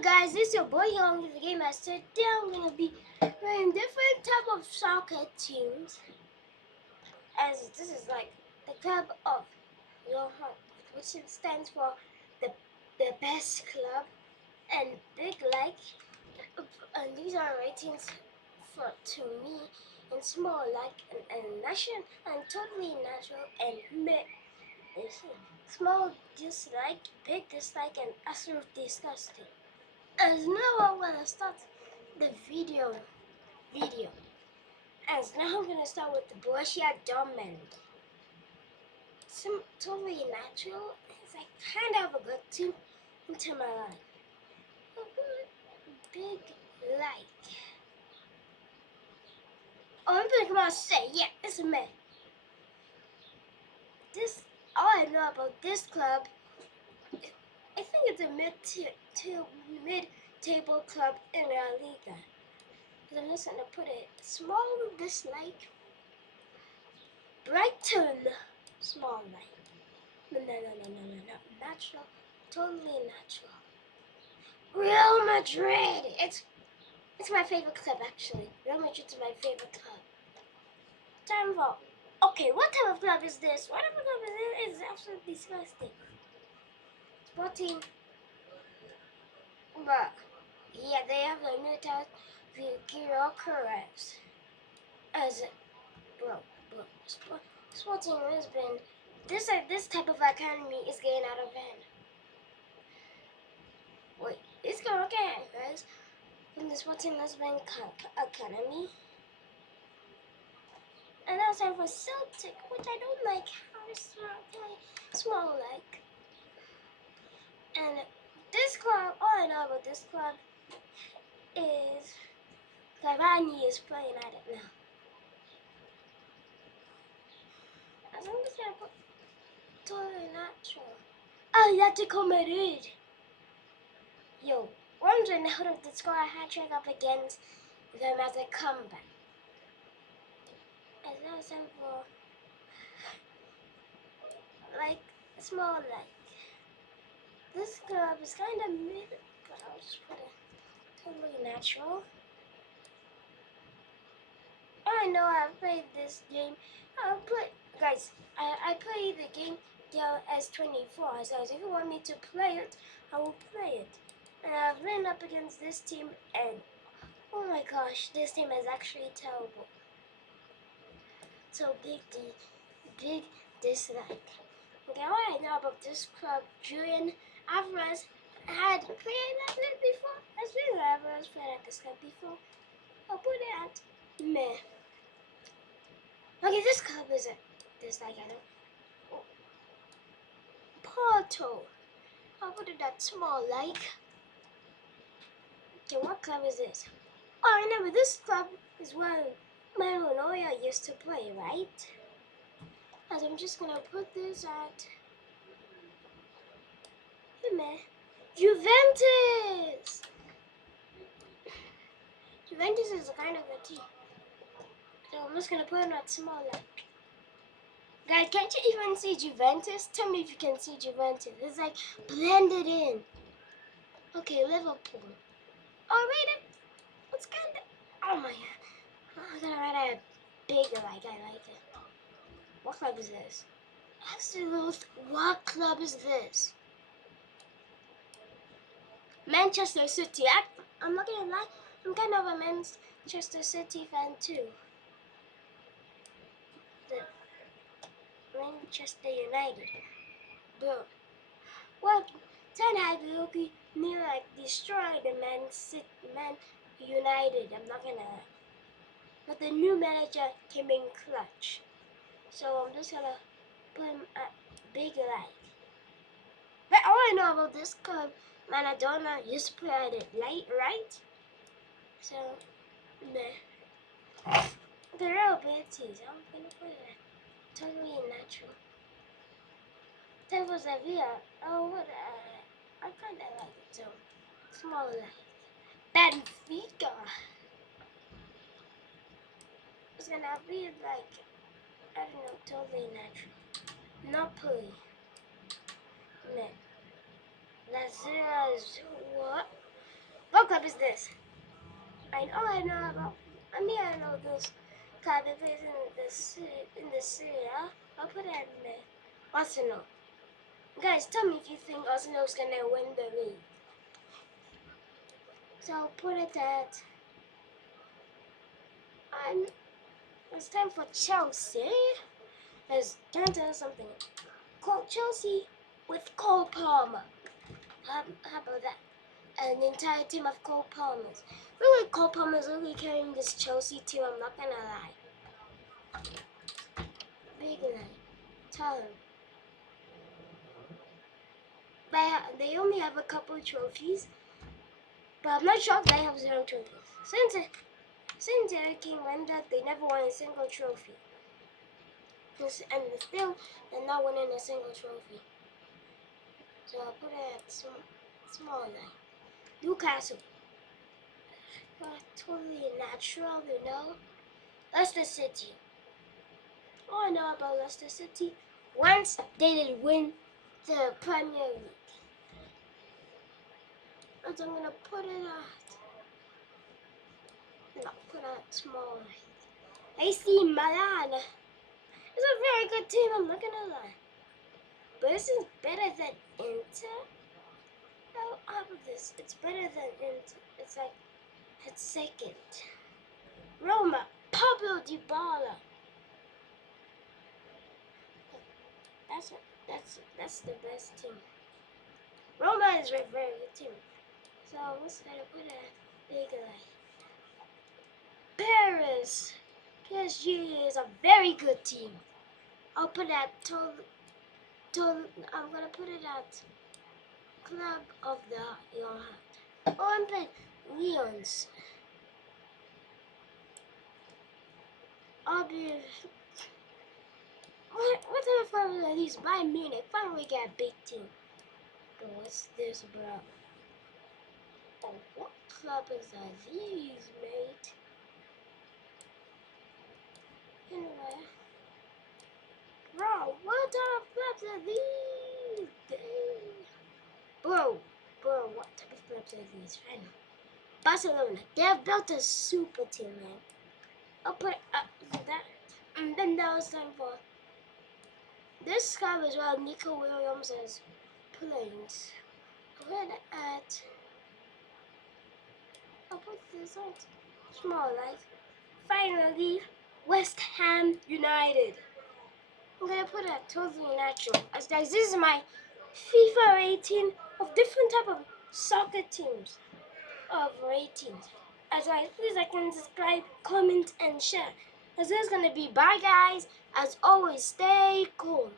Hello guys, it's your boy here on the game. Today I'm gonna be playing different type of soccer teams. As this is like the club of your heart, which stands for the best club, and big like, and these are ratings for to me, and small like, and national, and totally natural, and mid. Small dislike, big dislike, and absolute disgusting. As now I'm gonna start the video. As now I'm gonna start with the Borussia Dortmund. Some totally natural. It's like kind of a good team into my life. A good big like. Oh, I'm gonna come out and say, yeah, it's a man. This all I know about this club. I think it's a mid-table club in La Liga. I'm just gonna put a small dislike. Brighton, small like. No. Natural, totally natural. Real Madrid. It's my favorite club actually. Real Madrid's my favorite club. Time for. Okay, what type of club is this? What type of club is this? It's absolutely disgusting. Sporting. But yeah, they have a new type of Caress. As bro. Sporting Lisbon. This type of academy is getting out of hand. Wait, it's going again, guys. From the Sporting Lisbon Academy. And that's for Celtic, which I don't like how small like. And this club, all I know about this club is Cavani is playing at it now. As I'm just gonna put totally natural. Atletico Madrid. Yo, one's an out of the score a hat trick up against them as a comeback. As that was for like small like. This club is kind of mid, but I'll just put it totally natural. I know I've played this game. Guys, I play the game S24. So if you want me to play it, I will play it. And I've been up against this team, and oh my gosh, this team is actually terrible. So big dislike. Okay, all I know about this club, Julian Alvarez had played at it before. Has Julian Alvarez played at this club before? I'll put it at meh. Okay, this club is a dislike. I know. Oh. Porto. I'll put it at small like. Okay, what club is this? Oh, I remember this club is where Manuel Neuer used to play, right? As I'm just gonna put this at meh. Juventus. Juventus is a kind of a team. So I'm just gonna put it at small like. Guys, can't you even see Juventus? Tell me if you can see Juventus. It's like blended in. Okay, Liverpool. Oh, wait, it's kind of. Oh my god. I'm gonna write a big like. I like it. What club is this? Absolute. What club is this? Manchester City. I'm not gonna lie. I'm kind of a Manchester City fan too. The Manchester United. Bro. What? Ten Hag Loki near like destroy the Man United. I'm not gonna lie. But the new manager came in clutch. So I'm just gonna put him at big like. But all I know about this club, Maradona used to play at it late, right? So, meh. The real Betis, I'm gonna put it totally natural. That was a Villa. Oh, what? I kinda like it too. Small like. Benfica. It's gonna be like, I don't know, totally natural. Napoli. Meh. Lazio, what? club is this? I know about. I know this club is in the city. Yeah? I'll put it in there. Arsenal. Guys, tell me if you think Arsenal's gonna win the league. So I'll put it at. It's time for Chelsea. Let's turn something. Call Chelsea with Cole Palmer. How about that? An entire team of Cole Palmers. Really, Cole Palmer's really carrying this Chelsea team. I'm not gonna lie. Big lie. Tell him. They only have a couple trophies, but I'm not sure if they have 0 trophies. Since Eric King went out, they never won a single trophy. And still, they're not winning a single trophy. So I'll put it at small line. Newcastle. Totally natural, you know. Leicester City. All I know about Leicester City, once they did win the Premier League. And so I'm gonna put it at, put it at small. AC Milan. It's a very good team, I'm not gonna lie. But this is better than Inter. How about this? It's better than Inter. It's like, it's second. Roma, Pablo Dybala. That's the best team. Roma is a very good team. So what's gonna put a big line? Paris. PSG is a very good team. I'll put that I'm gonna put it at Club of the Your Heart. Oh, I'm playing Leons. I'll be. What type of clubs are these? Bayern Munich. Finally got a big team. But what's this, bro? Oh, what club is these, mate? Anyway. Bro, what type of clubs are these? Bro, what type of clubs are these? I know. Barcelona. They have built a super team, man. I'll put that. And then that was time for this guy as well. Nico Williams is playing. I'll put this on small, like finally West Ham United. I'm gonna put it totally natural. As guys, this is my FIFA rating of different type of soccer teams of ratings. As guys, please like and subscribe, comment and share. As this is gonna be bye guys. As always, stay cool.